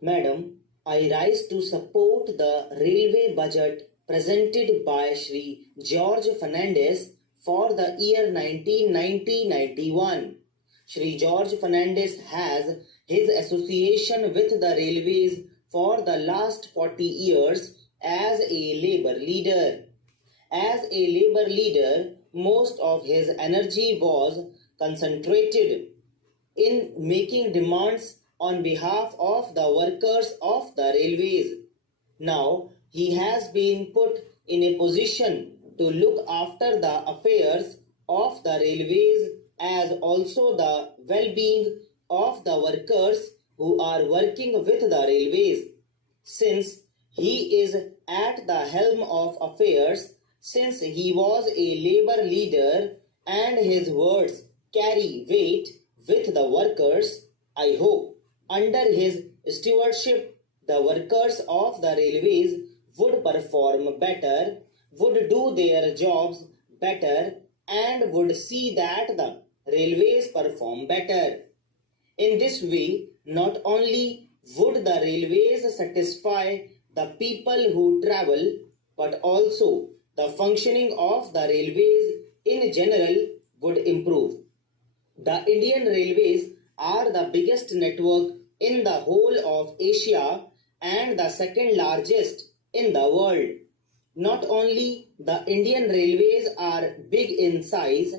Madam, I rise to support the railway budget presented by Shri George Fernandez for the year 1990-91. Shri George Fernandez has his association with the railways for the last 40 years as a labor leader. As a labor leader, most of his energy was concentrated in making demands on behalf of the workers of the railways. Now he has been put in a position to look after the affairs of the railways as also the well-being of the workers who are working with the railways. Since he is at the helm of affairs, since he was a labor leader and his words carry weight with the workers, I hope under his stewardship the workers of the railways would perform better, would do their jobs better, and would see that the railways perform better. In this way, not only would the railways satisfy the people who travel, but also the functioning of the railways in general would improve. The Indian Railways are the biggest network in the whole of Asia and the second largest in the world. Not only the Indian Railways are big in size,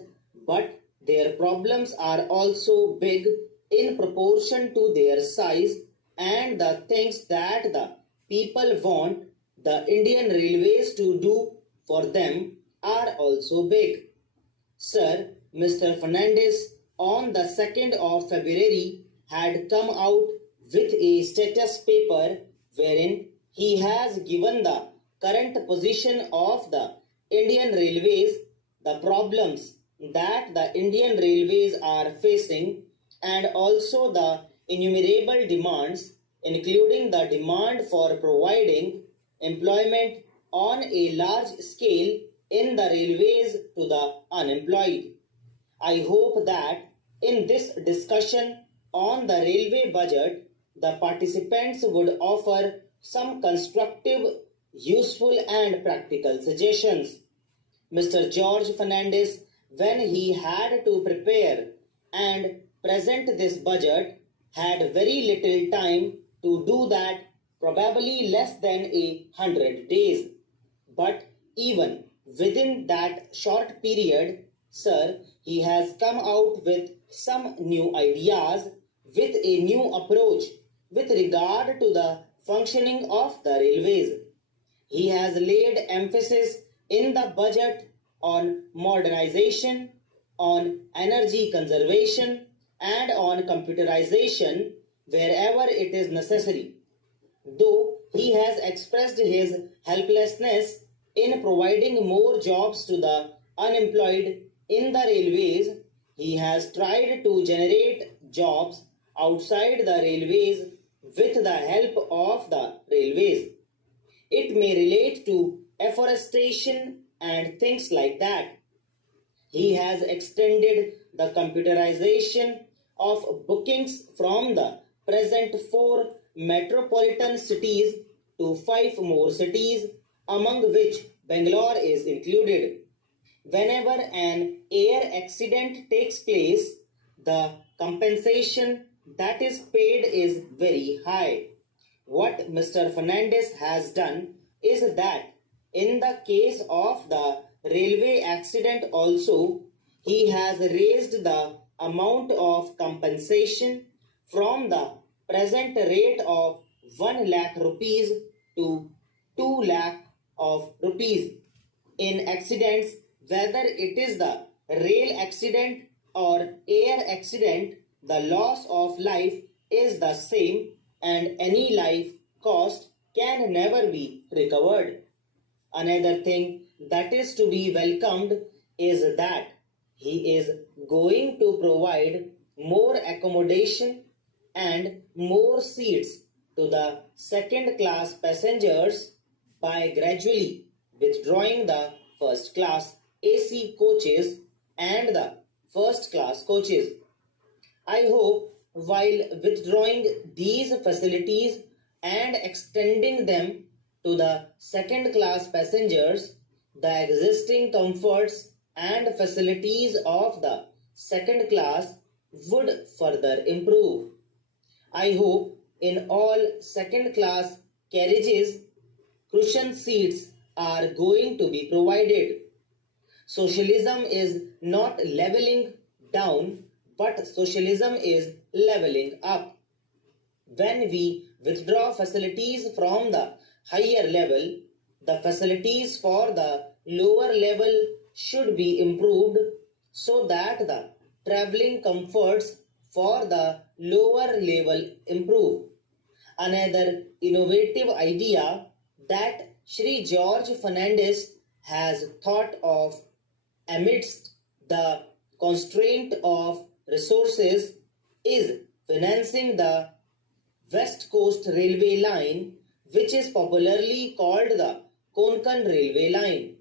but their problems are also big in proportion to their size, and the things that the people want the Indian Railways to do for them are also big. Sir, Mr. Fernandez on the 2nd of February had come out with a status paper wherein he has given the current position of the Indian Railways, the problems that the Indian Railways are facing, and also the innumerable demands, including the demand for providing employment on a large scale in the railways to the unemployed. I hope that in this discussion on the railway budget, the participants would offer some constructive, useful, and practical suggestions. Mr. George Fernandez, when he had to prepare and present this budget, had very little time to do that, probably less than 100 days. But even within that short period, sir, he has come out with some new ideas, with a new approach with regard to the functioning of the railways. He has laid emphasis in the budget on modernization, on energy conservation, and on computerization wherever it is necessary. Though he has expressed his helplessness in providing more jobs to the unemployed in the railways, he has tried to generate jobs outside the railways with the help of the railways. It may relate to afforestation and things like that. He has extended the computerization of bookings from the present 4 metropolitan cities to 5 more cities, among which Bangalore is included. Whenever an air accident takes place, the compensation that is paid is very high. What Mr. Fernandez has done is that in the case of the railway accident also, he has raised the amount of compensation from the present rate of 1 lakh rupees to 2 lakh of rupees. In accidents, whether it is the rail accident or air accident, the loss of life is the same and any life cost can never be recovered. Another thing that is to be welcomed is that he is going to provide more accommodation and more seats to the second class passengers by gradually withdrawing the first class AC coaches and the first class coaches. I hope while withdrawing these facilities and extending them to the second class passengers, the existing comforts and facilities of the second class would further improve. I hope in all second class carriages, cushion seats are going to be provided. Socialism is not leveling down, but socialism is leveling up. When we withdraw facilities from the higher level, the facilities for the lower level should be improved so that the traveling comforts for the lower level improve. Another innovative idea that Sri George Fernandes has thought of amidst the constraint of resources is financing the West Coast Railway Line, which is popularly called the Konkan Railway Line.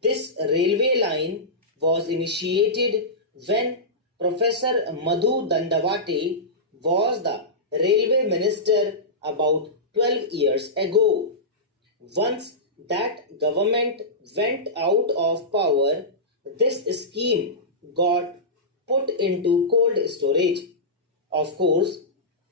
This railway line was initiated when Professor Madhu Dandavate was the railway minister about 12 years ago. Once that government went out of power, this scheme got put into cold storage. Of course,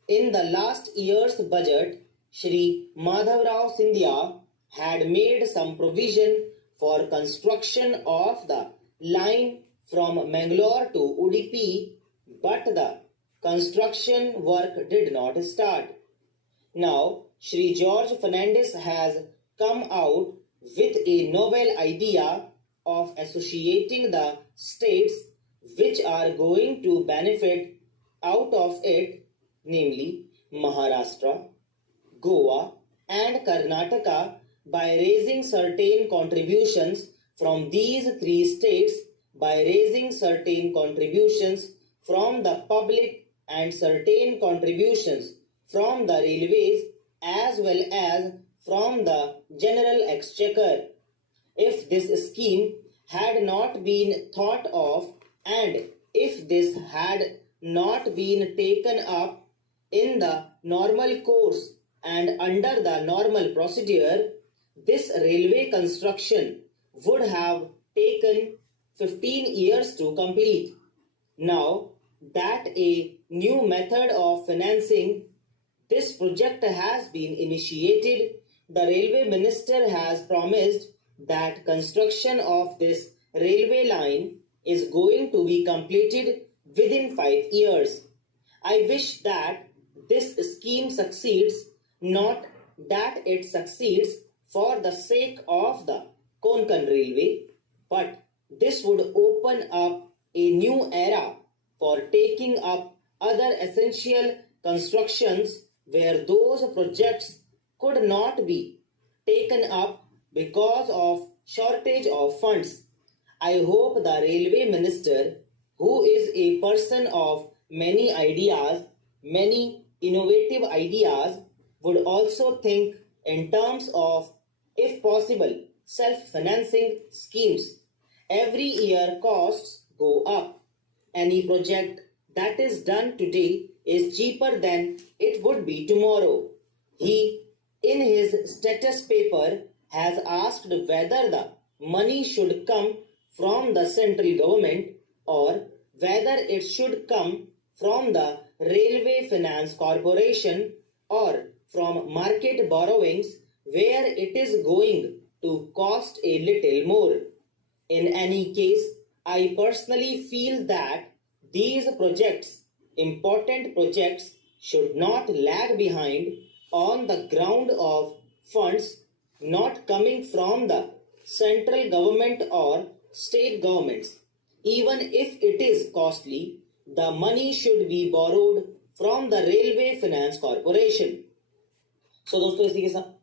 in the last year's budget, Shri Madhavrao Sindhya had made some provision for construction of the line from Mangalore to Udupi, but the construction work did not start. Now, Sri George Fernandes has come out with a novel idea of associating the states which are going to benefit out of it, namely Maharashtra, Goa, and Karnataka, by raising certain contributions from these three states, by raising certain contributions from the public and certain contributions from the railways as well as from the general exchequer. If this scheme had not been thought of and if this had not been taken up in the normal course and under the normal procedure, this railway construction would have taken 15 years to complete. Now that a new method of financing this project has been initiated, the railway minister has promised that construction of this railway line is going to be completed within 5 years. I wish that this scheme succeeds, not that it succeeds for the sake of the Konkan Railway, but this would open up a new era for taking up other essential constructions where those projects could not be taken up because of shortage of funds. I hope the railway minister, who is a person of many ideas, many innovative ideas, would also think in terms of, if possible, self-financing schemes. Every year costs go up. Any project that is done today is cheaper than it would be tomorrow. He, in his status paper, has asked whether the money should come from the central government or whether it should come from the Railway Finance Corporation or from market borrowings where it is going to cost a little more. In any case, I personally feel that these projects, important projects, should not lag behind on the ground of funds not coming from the central government or state governments. Even if it is costly, the money should be borrowed from the Railway Finance Corporation. So दोस्तों इसी के साथ